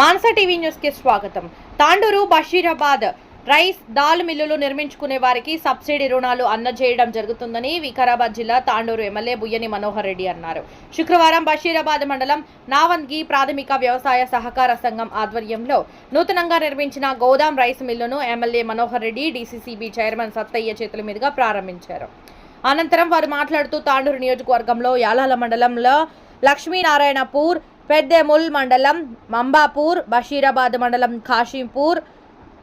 మానస TV న్యూస్కి స్వాగతం. Tandur Basheerabad rice dal మిల్లులు నిర్మించుకునే వారికి సబ్సిడీ రుణాలు అందజేయడం జరుగుతుందని వికారాబాద్ జిల్లా తాండూరు ఎమ్మెల్యే బుయ్యని మనోహర్ రెడ్డి అన్నారు. శుక్రవారం బషీరాబాద్ మండలం నావంగి ప్రాథమిక వ్యవసాయ సహకార సంఘం ఆధ్వర్యంలో నూతనంగా నిర్మించిన గోదాం rice మిల్లును MLA Manohar Reddy DCCB chairman Sattaiah చేతుల మీదుగా ప్రారంభించారు. అనంతరం వారు మాట్లాడుతూ తాండూరు నియోజకవర్గంలో యాలాల మండలంలో లక్ష్మీనారాయణపూర్ పెద్దెముల్ మండలం మంబాపూర్ బషీరాబాద్ మండలం కాశీంపూర్.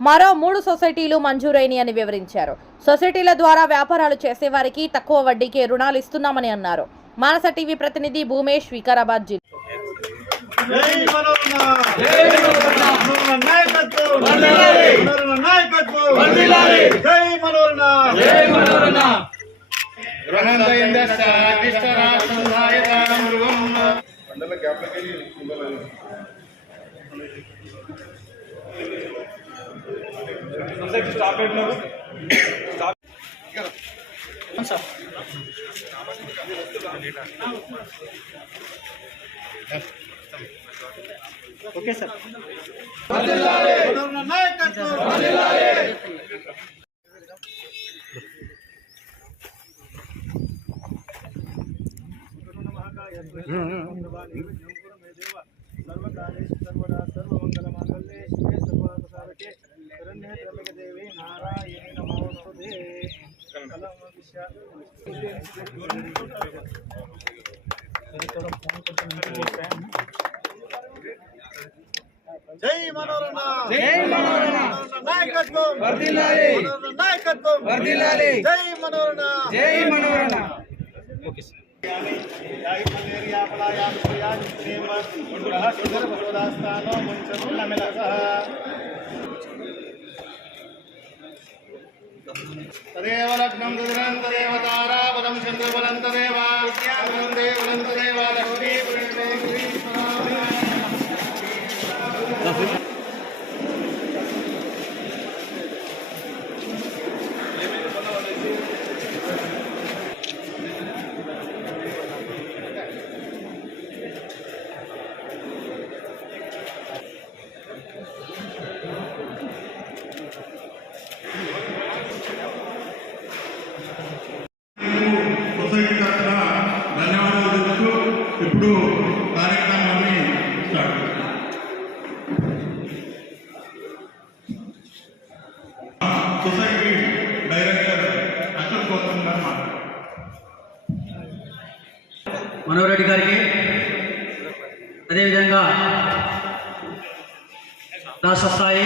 మరో మూడు సొసైటీలు మంజూరైన అని వివరించారు. సొసైటీల ద్వారా వ్యాపారాలు చేసేవారికి తక్కువ వడ్డీకే రుణాలు ఇస్తున్నామని అన్నారు. మానస టీవీ ప్రతినిధి భూమేష్ వికారాబాద్ జిల్లా. జై మనోరమ నాయకత్వం వందనాలి సర్వకాలేషు సర్వదా సర్వమంగళమాంగళ్యే శివే సర్వార్థసాధకే శరణ్యే త్రయంబకే దేవి నారాయణి విశ్యాలు జై మనోరమ. జై మనోరమ. నాయకత్వం. వర్ధిల్లాలి. నాయకత్వం. వర్ధిల్లాలి. జై మనోరమ. జై మనోరమ. Okay sir. శ్రేయాం క్షేమ గ్రహ సుందర భగవదాస్థానో ముంచమున్న మెలసః తదేవ లగ్నం తదేవ తారాపదం చంద్రబలం తదేవ విద్యాబలం దేవలం తదేవ లక్ష్మీ డైరెక్టర్ అశోక్ గౌతమ్ గారు మాట్లాడారు మనోహర్ రెడ్డి గారికి అదేవిధంగా రాష్ట్ర స్థాయి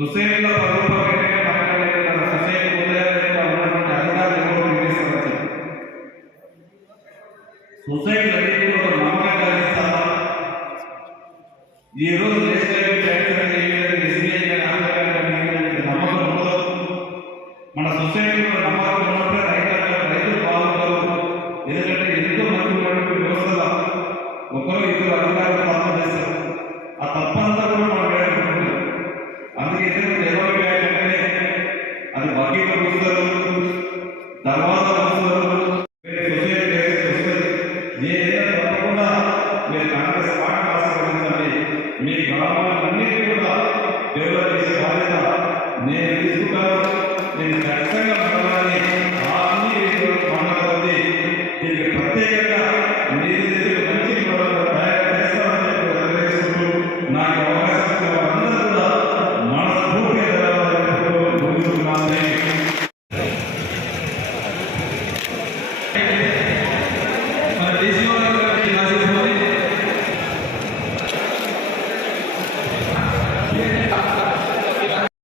సొసైటీలో పది రూపాయలు సొసైటీ ఉన్నటువంటి అధికారులు ఎవరు నిర్ణయిస్తారు సొసైటీ ఒక నమ్మకంగా ఇస్తారా ఈ రోజు నేషనల్ ట్యాక్స్ ఎస్బీఐ నమ్మకం ఉండదు. మన సొసైటీలో నమ్మకం ఉన్నప్పుడే రైతులు రైతులు బాగుంటారు ఎందుకంటే ఎంతో మంది ఉన్నటువంటి వ్యవస్థలో ఒకరు ఇద్దరు అధికారులు తప్పు చేస్తారు ఆ తప్పంతా కూడా మనం మీద ఉంటుంది అందుకే అది వకీలు చూస్తారు తర్వాత